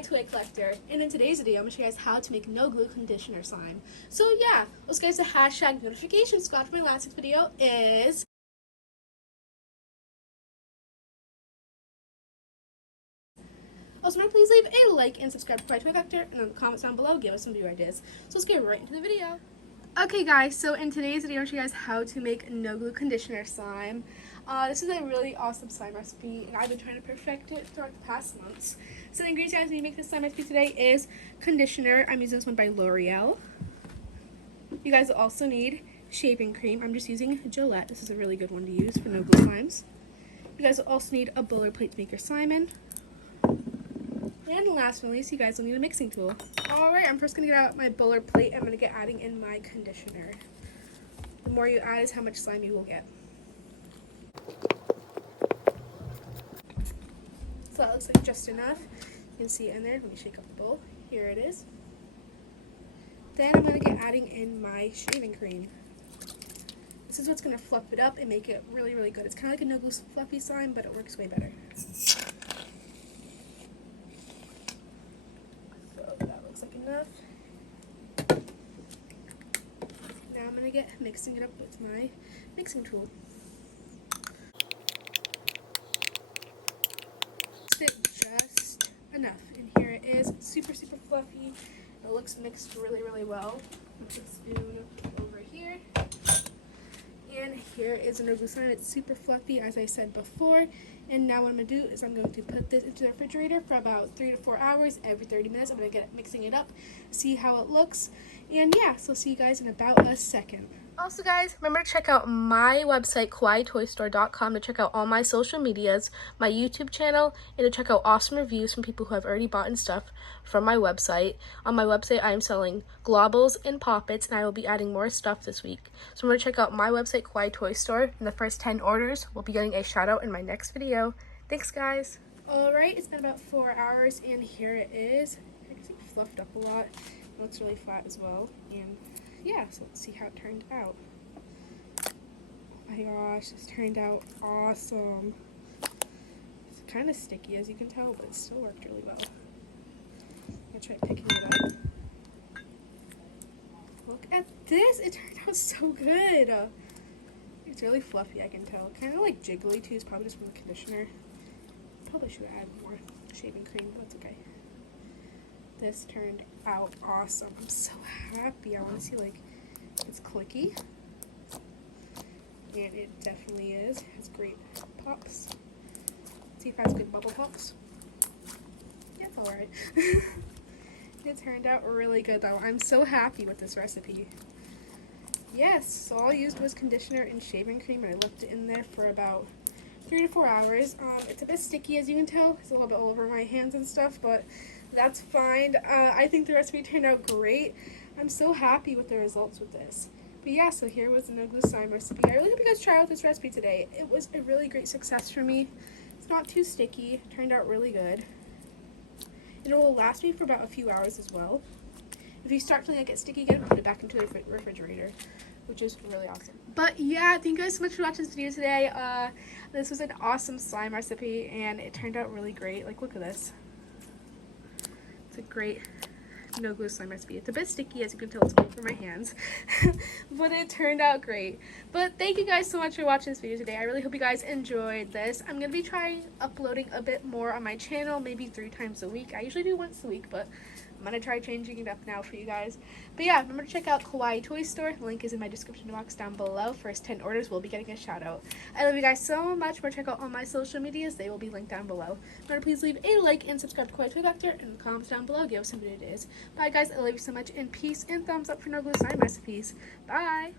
Kawaii Toy Collector, and in today's video I'm going to show you guys how to make no glue conditioner slime. So yeah, let's get the hashtag notification squad for my last video is also, remember, please leave a like and subscribe to Kawaii Toy Collector, and in the comments down below, give us some view ideas. So let's get right into the video. Okay guys, so in today's video I'm going to show you guys how to make no glue conditioner slime. This is a really awesome slime recipe, and I've been trying to perfect it throughout the past months. So the ingredients you guys need to make this slime recipe today is conditioner. I'm using this one by L'Oreal. You guys will also need shaving cream. I'm just using Gillette. This is a really good one to use for no glue slimes. You guys will also need a bowler plate to make your slime in. And last but not least, you guys will need a mixing tool. Alright, I'm first going to get out my bowler plate. I'm going to get adding in my conditioner. The more you add is how much slime you will get. So that looks like just enough. You can see it in there. Let me shake up the bowl. Here it is. Then I'm going to get adding in my shaving cream. This is what's going to fluff it up and make it really, really good. It's kind of like a no-glue fluffy slime, but it works way better. Enough. Now I'm going to get mixing it up with my mixing tool. Just enough. And here it is, super fluffy. It looks mixed really, really well. Put the spoon over here. And here is a no glue slime. It's super fluffy, as I said before. And now what I'm going to do is I'm going to put this into the refrigerator for about 3 to 4 hours. Every 30 minutes I'm going to get mixing it up, see how it looks. And yeah, so I'll see you guys in about a second. Also guys, remember to check out my website, KawaiiToyStore.com, to check out all my social medias, my YouTube channel, and to check out awesome reviews from people who have already bought stuff from my website. On my website, I am selling globals and poppets, and I will be adding more stuff this week. So remember to check out my website, Kawaii Toy Store, and the first 10 orders will be getting a shout out in my next video. Thanks guys! Alright, it's been about 4 hours, and here it is. I guess it fluffed up a lot. It looks really flat as well, and yeah, so let's see how it turned out. Oh my gosh, this turned out awesome. It's kind of sticky, as you can tell, but it still worked really well. I'm gonna try picking it up. Look at this! It turned out so good! It's really fluffy, I can tell. Kind of like jiggly too. It's probably just from the conditioner. Probably should have added more shaving cream, but it's okay. This turned out awesome. I'm so happy. I want to see like it's clicky. And it definitely is. It has great pops. Let's see if it has good bubble pops. Yeah, it's alright. It turned out really good though. I'm so happy with this recipe. Yes, so all I used was conditioner and shaving cream, and I left it in there for about 3 to 4 hours. It's a bit sticky, as you can tell. It's a little bit all over my hands and stuff, but that's fine. I think the recipe turned out great. I'm so happy with the results with this. But yeah, so here was the no glue slime recipe. I really hope you guys try out this recipe today. It was a really great success for me. It's not too sticky. It turned out really good. And it will last me for about a few hours as well. If you start feeling like it's sticky again, put it back into the refrigerator, which is really awesome. But yeah, thank you guys so much for watching this video today. This was an awesome slime recipe, and it turned out really great. Like, look at this. It's a great no glue slime recipe. It's a bit sticky, as you can tell, it's going for my hands. But it turned out great. But thank you guys so much for watching this video today. I really hope you guys enjoyed this. I'm going to be trying uploading a bit more on my channel, maybe 3 times a week. I usually do once a week, but I'm going to try changing it up now for you guys. But yeah, remember to check out Kawaii Toy Store. The link is in my description box down below. First 10 orders will be getting a shout out. I love you guys so much. Remember to check out all my social medias. They will be linked down below. Remember to please leave a like and subscribe to Kawaii Toy Collector in the comments down below. Give us some good ideas. Bye guys. I love you so much, and peace and thumbs up for no glue slime recipes. Bye.